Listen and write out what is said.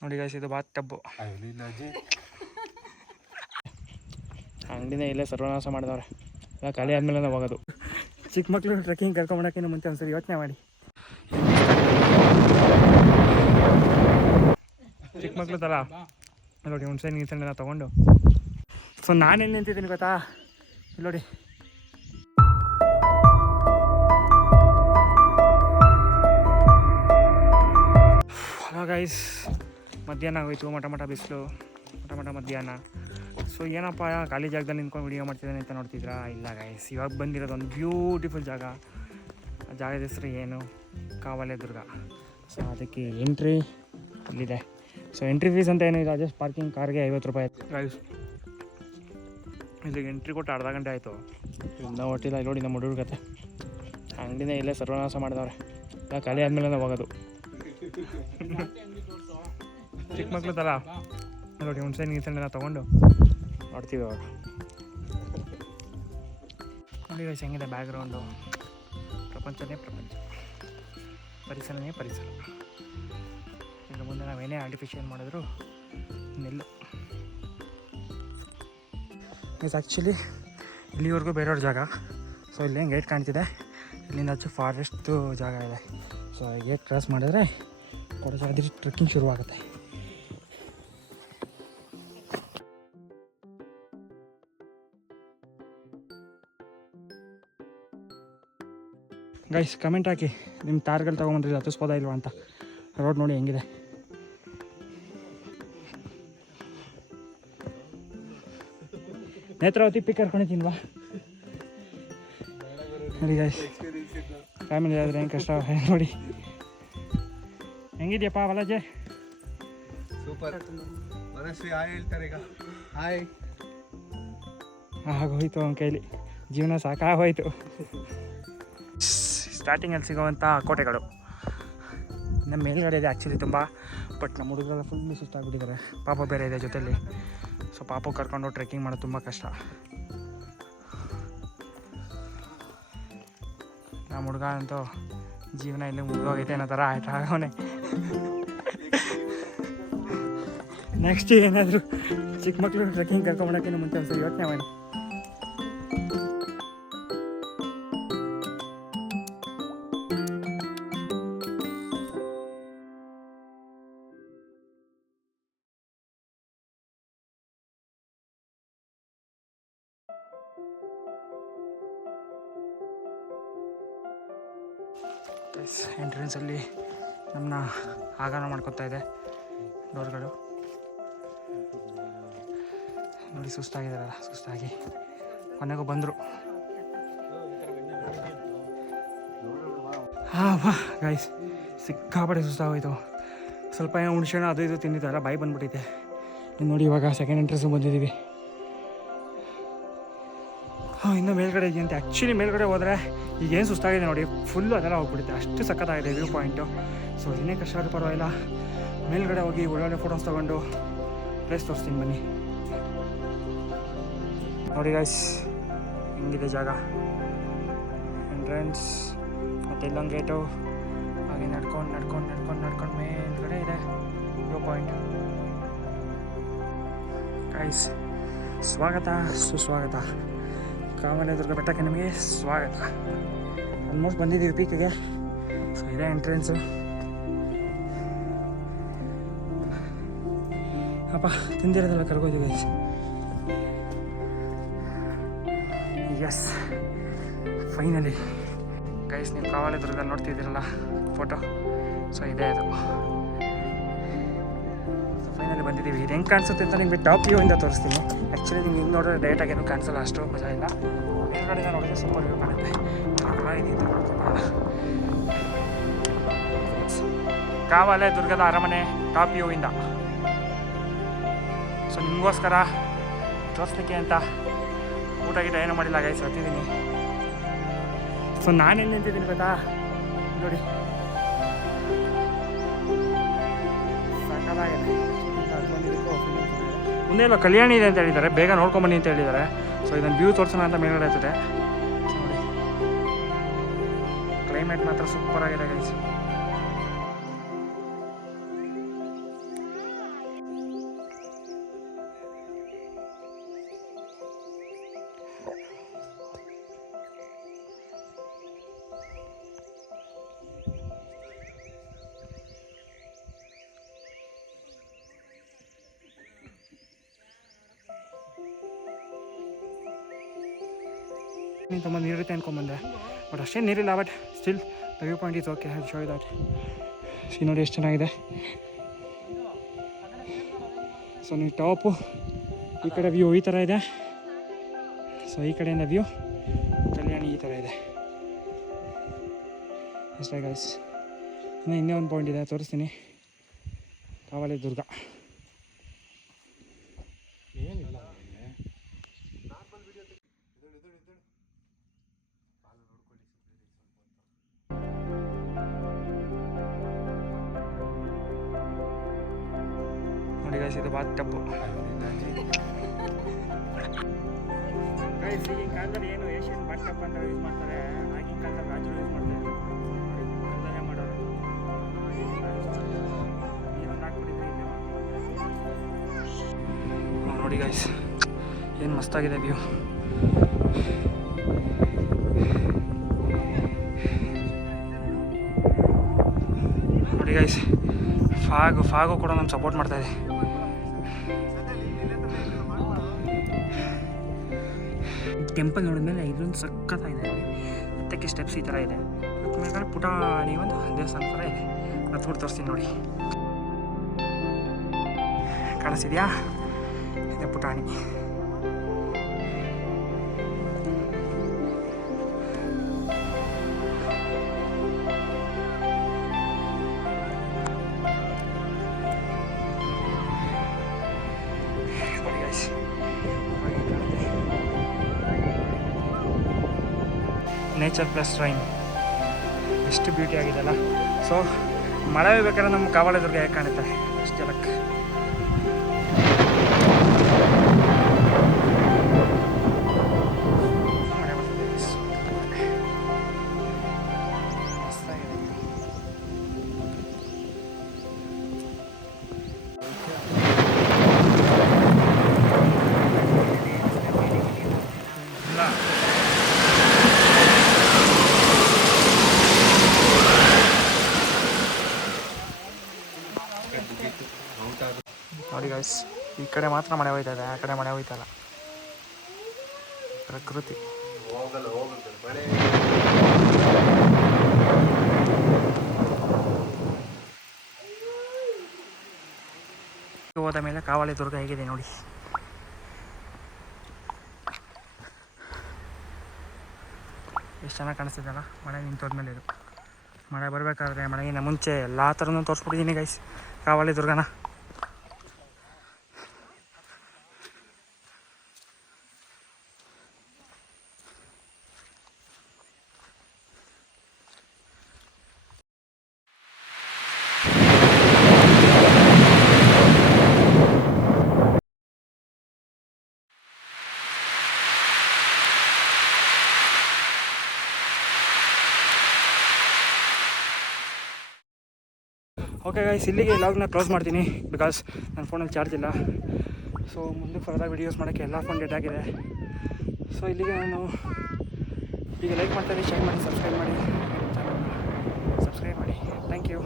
ನೋಡಿ ಗೈಸ್, ಇದು ಬಾತ್ ಟಬ್ಬು. ಅಂಗಡಿನೇ ಇಲ್ಲೇ ಸರ್ವನಾಶ ಮಾಡಿದವ್ರೆ. ಎಲ್ಲ ಖಾಲಿ ಆದಮೇಲೆ ನಾವು ಹೋಗೋದು. ಚಿಕ್ಕ ಮಕ್ಕಳು ಟ್ರೆಕ್ಕಿಂಗ್ ಕರ್ಕೊಂಬರೋಕ್ಕಿಂತ ಮುಂಚೆ ಒಂದ್ಸರಿ ಯೋಚನೆ ಮಾಡಿ. ಚಿಕ್ಕ ಮಕ್ಳು ತಲ ನೋಡಿ ಹುಣಸೆ ನೀರ್ಸಣ್ಣೆಲ್ಲ ತೊಗೊಂಡು. ಸೊ ನಾನೇನು ನಿಂತಿದ್ದೀನಿ ಗೊತ್ತಾ, ಇಲ್ಲಿ ನೋಡಿ. ಹಲೋ ಗೈಸ್, ಮಧ್ಯಾಹ್ನ ಆಗೋಯ್ತು. ಮಟ ಬಿಸಿಲು, ಮಟ ಮಧ್ಯಾಹ್ನ. ಸೊ ಏನಪ್ಪ ಖಾಲಿ ಜಾಗದಲ್ಲಿ ನಿಂತ್ಕೊಂಡು ವಿಡಿಯೋ ಮಾಡ್ತಿದ್ದಾನೆ ಅಂತ ನೋಡ್ತಿದ್ರಾ? ಇಲ್ಲ ಗೈಸ್, ಇವಾಗ ಬಂದಿರೋದು ಒಂದು ಬ್ಯೂಟಿಫುಲ್ ಜಾಗ. ಆ ಜಾಗದ ಹೆಸರು ಏನು? ಕಾವಲೆ ದುರ್ಗ. ಸೊ ಅದಕ್ಕೆ ಎಂಟ್ರಿ ಇಲ್ಲಿದೆ. ಸೊ ಎಂಟ್ರಿ ಫೀಸ್ ಅಂತ ಏನು ಇಲ್ಲ, ಜಸ್ಟ್ ಪಾರ್ಕಿಂಗ್ ಕಾರ್ಗೆ 50 ರೂಪಾಯಿ ಗೈಸ್. ಇಲ್ಲಿಗೆ ಎಂಟ್ರಿ ಕೊಟ್ಟು ಅರ್ಧ ಗಂಟೆ ಆಯಿತು, ಇನ್ನೂ ಹೊಟ್ಟಿಲ್ಲ. ಇಲ್ಲಿ ನೋಡಿ ನಮ್ಮ ಹುಡುಗರ ಕತೆ. ಅಂಗಡಿನೇ ಇಲ್ಲೇ ಸರ್ವನಾಶ ಮಾಡಿದವ್ರೆ. ಎಲ್ಲ ಖಾಲಿ ಆದಮೇಲೆ ನಾವು ಹೋಗೋದು. ಚಿಕ್ಕ ಮಕ್ಳು ತಲ ನೋಡಿ ಹುಣಸೆ ನೀರ್ಸಣ್ಣೆಲ್ಲ ತೊಗೊಂಡು ನೋಡ್ತೀವಿ ಅವಾಗ. ನೋಡಿ ಗೈಸ್ ಹೆಂಗಿದೆ ಬ್ಯಾಕ್ಗ್ರೌಂಡು. ಪ್ರಪಂಚನೇ ಪ್ರಪಂಚ, ಪರಿಸರನೇ ಪರಿಸರ. ಇನ್ನು ಮುಂದೆ ನಾವೇನೇ ಆರ್ಟಿಫಿಷಿಯಲ್ ಮಾಡಿದ್ರು ನಿಲ್ಲು. ಇದು ಆ್ಯಕ್ಚುಲಿ ಇಲ್ಲಿವರೆಗೂ ಬೇರೆಯವ್ರ ಜಾಗ. ಸೊ ಇಲ್ಲೇ ಗೇಟ್ ಕಾಣ್ತಿದೆ, ಇಲ್ಲಿಂದ ಆಚೆ ಫಾರೆಸ್ಟು ಜಾಗ ಇದೆ. ಸೊ ಗೇಟ್ ಕ್ರಾಸ್ ಮಾಡಿದ್ರೆ ಕೊಡಚಾದ್ರಿ ಟ್ರೆಕ್ಕಿಂಗ್ ಶುರುವಾಗುತ್ತೆ. ಗೈಸ್ ಕಮೆಂಟ್ ಹಾಕಿ, ನಿಮ್ಮ ತಾರ್ಗಳು ತೊಗೊಂಬಂದ್ರಿ ಹತ್ತಿಸ್ಬೋದಾ ಇಲ್ವಾ ಅಂತ. ರೋಡ್ ನೋಡಿ ಹೆಂಗಿದೆ. ನೇತ್ರಾವತಿ ಪಿಕ್ ಕರ್ಕೊಂಡಿದ್ದೀನ್ವಾ ನೋಡಿ ಗೈಸ್. ಫ್ಯಾಮಿಲಿ ಆದರೆ ಹೆಂಗೆ ಕಷ್ಟ ನೋಡಿ. ಹೆಂಗಿದ್ಯಪ್ಪ ಬಾಲಾಜಿ? ಸೂಪರ್. ಮನಸ್ವಿ ಹಾಯ್ ಹೇಳ್ತಾರೆ ಈಗ. ಹಾಯ್ ಆಗೋಯ್ತು ಅವನ ಕೈಲಿ, ಜೀವನ ಸಾಕಾಗೋಯ್ತು. ಸ್ಟಾರ್ಟಿಂಗಲ್ಲಿ ಸಿಗೋವಂಥ ಕೋಟೆಗಳು ನಮ್ಮ ಮೇಲ್ಗಡೆ ಇದೆ ಆ್ಯಕ್ಚುಲಿ ತುಂಬ. ಬಟ್ ನಮ್ಮ ಹುಡುಗರೆಲ್ಲ ಫುಲ್ಲು ಸುಸ್ತಾಗ್ಬಿಟ್ಟಿದ್ದಾರೆ. ಪಾಪ ಬೇರೆ ಇದೆ ಜೊತೆಯಲ್ಲಿ. ಸೊ ಪಾಪ ಕರ್ಕೊಂಡು ಟ್ರೆಕ್ಕಿಂಗ್ ಮಾಡೋದು ತುಂಬ ಕಷ್ಟ. ನಮ್ಮ ಹುಡುಗ ಅಂತೂ ಜೀವನ ಇಲ್ಲಿ ಮುಗಿದೋಗೈತೆ ಅನ್ನೋ ಥರ ಆಯ್ತು ಆಗೋನೆ. ನೆಕ್ಸ್ಟ್ ಏನಾದರೂ ಚಿಕ್ಕ ಮಕ್ಕಳು ಟ್ರೆಕ್ಕಿಂಗ್ ಕರ್ಕೊಂಬರೋಕ್ಕಿಂತ ಮುಂಚೆ ಒಂದ್ಸರಿ ಯೋಚನೆ ಮಾಡಿ. ಎಂಟ್ರೆನ್ಸಲ್ಲಿ ನಮ್ಮನ್ನ ಆಗಾನ ಮಾಡ್ಕೊತಾ ಇದೆ ಡೋರ್ಗಳು. ನೋಡಿ ಸುಸ್ತಾಗಿದ್ದಾರಲ್ಲ, ಸುಸ್ತಾಗಿ ಕೊನೆಗೂ ಬಂದರು. ಬಾ ಗೈಸ್, ಸಿಕ್ಕಾಪಟ್ಟೆ ಸುಸ್ತಾಗೋಯ್ತು. ಸ್ವಲ್ಪ ಏನೋ ಹುಣ್ಸೆಣ ಅದು ಇದು ತಿಂದಿದ್ದಾರ, ಬಾಯಿ ಬಂದ್ಬಿಟ್ಟೈತೆ. ಇನ್ನು ನೋಡಿ ಇವಾಗ ಸೆಕೆಂಡ್ ಎಂಟ್ರೆನ್ಸಿಗೆ ಬಂದಿದ್ದೀವಿ. ಇನ್ನೂ ಮೇಲ್ಗಡೆ ಇದೆಯಂತೆ. ಆ್ಯಕ್ಚುಲಿ ಮೇಲ್ಗಡೆ ಹೋದರೆ ಈಗೇನು ಸುಸ್ತಾಗಿದೆ ನೋಡಿ, ಫುಲ್ಲು ಅದೆಲ್ಲ ಹೋಗ್ಬಿಡುತ್ತೆ. ಅಷ್ಟು ಸಖತ್ತಾಗಿದೆ ವ್ಯೂ ಪಾಯಿಂಟು. ಸೊ ಏನೇ ಕಷ್ಟ ಆದರೂ ಪರವಾಗಿಲ್ಲ, ಮೇಲ್ಗಡೆ ಹೋಗಿ ಒಳ್ಳೊಳ್ಳೆ ಫೋಟೋಸ್ ತೊಗೊಂಡು ಪ್ಲೇಸ್ ತೋರಿಸ್ತೀನಿ ಬನ್ನಿ. ನೋಡಿ ಗೈಸ್ ಹೆಂಗಿದೆ ಜಾಗ. ಎಂಟ್ರೆನ್ಸ್ ಮತ್ತು ಇಲ್ಲೊಂದು ಗೇಟು. ಹಾಗೆ ನಡ್ಕೊಂಡು ಮೇಲ್ಗಡೆ ಇದೆ ವ್ಯೂ ಪಾಯಿಂಟ್. ಗೈಸ್ ಸ್ವಾಗತ ಸುಸ್ವಾಗತ ಕಾವಲೆ ದುರ್ಗ ಬೆಟ್ಟಕ್ಕೆ ನಿಮಗೆ ಸ್ವಾಗತ. ಆಲ್ಮೋಸ್ಟ್ ಬಂದಿದ್ದೀವಿ ಪೀಕಿಗೆ. ಸೊ ಇದೇ ಎಂಟ್ರೆನ್ಸು. ಅಪ್ಪ ತಿಂದಿರೋದೆಲ್ಲ ಕರ್ಕೋತೀವಿ ಗೈಸ್. ಎಸ್ ಫೈನಲಿ ಗೈಸ್, ನೀವು ಕಾವಲೆ ದುರ್ಗದಲ್ಲಿ ನೋಡ್ತಿದ್ದೀರಲ್ಲ ಫೋಟೋ, ಸೊ ಇದೇ ಅದು. ಫೈನಲಿ ಬಂದಿದ್ದೀವಿ. ಇದು ಹೆಂಗೆ ಕಾಣಿಸುತ್ತೆ ಅಂತ ನಿಮಗೆ ಟಾಪ್ ವ್ಯೂ ಇಂದ ತೋರಿಸ್ತೀನಿ. ಆ್ಯಕ್ಚುಲಿ ನಿಮ್ಗೆ ಹಿಂಗೆ ನೋಡಿದ್ರೆ ಡೈರೆಕ್ಟಾಗಿ ಏನೂ ಕಾಣಿಸಲ್ಲ, ಅಷ್ಟು ಮಜಾ ಇಲ್ಲ. ಮೇಲ್ಗಡೆಯಿಂದ ನೋಡಿದ್ರೆ ಸೂಪರ್ ವ್ಯೂ ಕಾಣುತ್ತೆ. ಕಾವಲೆ ದುರ್ಗದ ಅರಮನೆ ಟಾಪ್ ವ್ಯೂ ಇಂದ. ಸೊ ನಿಮಗೋಸ್ಕರ ತೋರಿಸ್ಲಿಕ್ಕೆ ಅಂತ ಊಟ ಗಿಟ ಏನೂ ಮಾಡಿಲ್ಲ ಗೈಸ್, ಹತ್ತಿದ್ದೀನಿ. ಸೊ ನಾನೇನು ನಿಂತಿದ್ದೀನಿ ಗೊತ್ತಾ, ನೋಡಿ ಸಾಕಾಗಿದೆ. ಮುಂದೆ ಎಲ್ಲ ಕಲ್ಯಾಣಿ ಇದೆ ಅಂತ ಹೇಳಿದ್ದಾರೆ, ಬೇಗ ನೋಡ್ಕೊಂಬನ್ನಿ ಅಂತ ಹೇಳಿದ್ದಾರೆ. ಸೊ ಇದನ್ನು ವ್ಯೂ ತೋರಿಸೋಣ ಅಂತ ಮೇಲ್ಗಡೆ ಆಗ್ತದೆ. ನೋಡಿ ಕ್ಲೈಮೇಟ್ ಮಾತ್ರ ಸೂಪರ್ ಆಗಿದೆ ಗೈಸ್. ನೀನು ತುಂಬ ನೀರಿರುತ್ತೆ ಅಂದ್ಕೊಂಬಂದೆ, ಬಟ್ ಅಷ್ಟೇ ನೀರಿಲ್ಲ. But still the view point is okay. Show you that. See ನೋಡಿ ಎಷ್ಟು ಚೆನ್ನಾಗಿದೆ. ಸೊ ನೀವು ಟಾಪು ಈ ಕಡೆ ವ್ಯೂ ಈ ಥರ ಇದೆ. ಸೊ ಈ ಕಡೆಯಿಂದ ವ್ಯೂ ಕಲ್ಯಾಣಿ ಈ ಥರ ಇದೆ ಅಷ್ಟೇ ಗೈಸ್. ಇನ್ನೇ ಒಂದು ಪಾಯಿಂಟ್ ಇದೆ, ತೋರಿಸ್ತೀನಿ. ಕಾವಲಿ ದುರ್ಗ. ನೋಡಿ ಗೈಸ್, ಇದು ಬಾತ್ ಟಬ್ಬು. ಗೈಸ್, ಈಗಿನ ಕಾಲದಲ್ಲಿ ಏನು ಏಷ್ಯನ್ ಬಾತ್ ಟಬ್ ಅಂತ ಯೂಸ್ ಮಾಡ್ತಾರೆ, ಆಗಿನ ಕಾಲದಲ್ಲಿ ರಾಜರು ಯೂಸ್ ಮಾಡ್ತಾರೆ. ಕಲ್ಲಲ್ಲೇ ಮಾಡೋರು. ನೀರೊಂದು ಹಾಕ್ಬಿಟ್ಟಿದ್ರೆ ನೋಡಿ ಗೈಸ್, ಏನು ಮಸ್ತಾಗಿದೆ ವ್ಯೂ. ನೋಡಿ ಗೈಸ್, ಫಾಗು ಕೂಡ ನಮ್ಗೆ ಸಪೋರ್ಟ್ ಮಾಡ್ತಾಯಿದೆ. ಟೆಂಪಲ್ ನೋಡಿದ್ಮೇಲೆ ಇದೊಂದು ಸಖತ್ತಾಗಿದೆ. ಹತ್ತಕ್ಕೆ ಸ್ಟೆಪ್ಸ್ ಈ ಥರ ಇದೆ. ಮೇಲ್ಗಡೆ ಪುಟಾಣಿ ಒಂದು ದೇವಸ್ಥಾನ ಥರ ಇದೆ. ಹತ್ಬಿಟ್ಟು ತೋರಿಸ್ತೀನಿ ನೋಡಿ. ಕಾಣಿಸಿದ್ಯಾ? ಇದೆ ಪುಟಾಣಿ. ನೇಚರ್ ಪ್ಲಸ್ ರೈನ್, ಎಷ್ಟು ಬ್ಯೂಟಿ ಆಗಿದೆಲ್ಲ. ಸೊ ಮಳೆ ಬೇಕಾದ್ರೆ ನಮ್ಮ ಕಾವಲೆ ದುರ್ಗ ಹೇಗೆ ಕಾಣುತ್ತೆ ಅಷ್ಟು ಜನಕ್ಕೆ. ನೋಡಿ ಗೈಸ್, ಈ ಕಡೆ ಮಾತ್ರ ಮಳೆ ಹೋಯ್ತಾ ಇದೆ, ಆ ಕಡೆ ಮಳೆ ಹೋಯ್ತಲ್ಲ. ಪ್ರಕೃತಿ. ಹೋದ ಮೇಲೆ ಕಾವಲಿ ದುರ್ಗ ಹೇಗಿದೆ ನೋಡಿ. ಎಷ್ಟು ಚೆನ್ನಾಗಿ ಕಾಣಿಸ್ತಿದ್ದಲ್ಲ. ಮಳೆ ನಿಂತೋದ್ಮೇಲೆ ಇದು ಮಳೆ ಬರಬೇಕಾದ್ರೆ ಮಳೆಗಿಂತ ಮುಂಚೆ ಎಲ್ಲ ಥರನೂ ತೋರಿಸ್ಬಿಟ್ಟಿದ್ದೀನಿ ಗೈಸ್ ಕಾವಲಿ ದುರ್ಗನ. ಓಕೆ ಗೈಸ್, ಇಲ್ಲಿಗೆ ಲಾಗ್ನ ಕ್ಲೋಸ್ ಮಾಡ್ತೀನಿ. ಬಿಕಾಸ್ ನನ್ನ ಫೋನಲ್ಲಿ ಚಾರ್ಜ್ ಇಲ್ಲ. ಸೊ ಮುಂದೆ ಫರ್ದರ್ ವೀಡಿಯೋಸ್ ಮಾಡೋಕ್ಕೆ ಎಲ್ಲ ಫೋನ್ ಡೆಡ್ ಆಗಿದೆ. ಸೊ ಇಲ್ಲಿಗೆ ನಾನು ಈಗ ಲೈಕ್ ಮಾಡ್ತೀನಿ, ಶೇರ್ ಮಾಡಿ, ಸಬ್ಸ್ಕ್ರೈಬ್ ಮಾಡಿ. Thank you.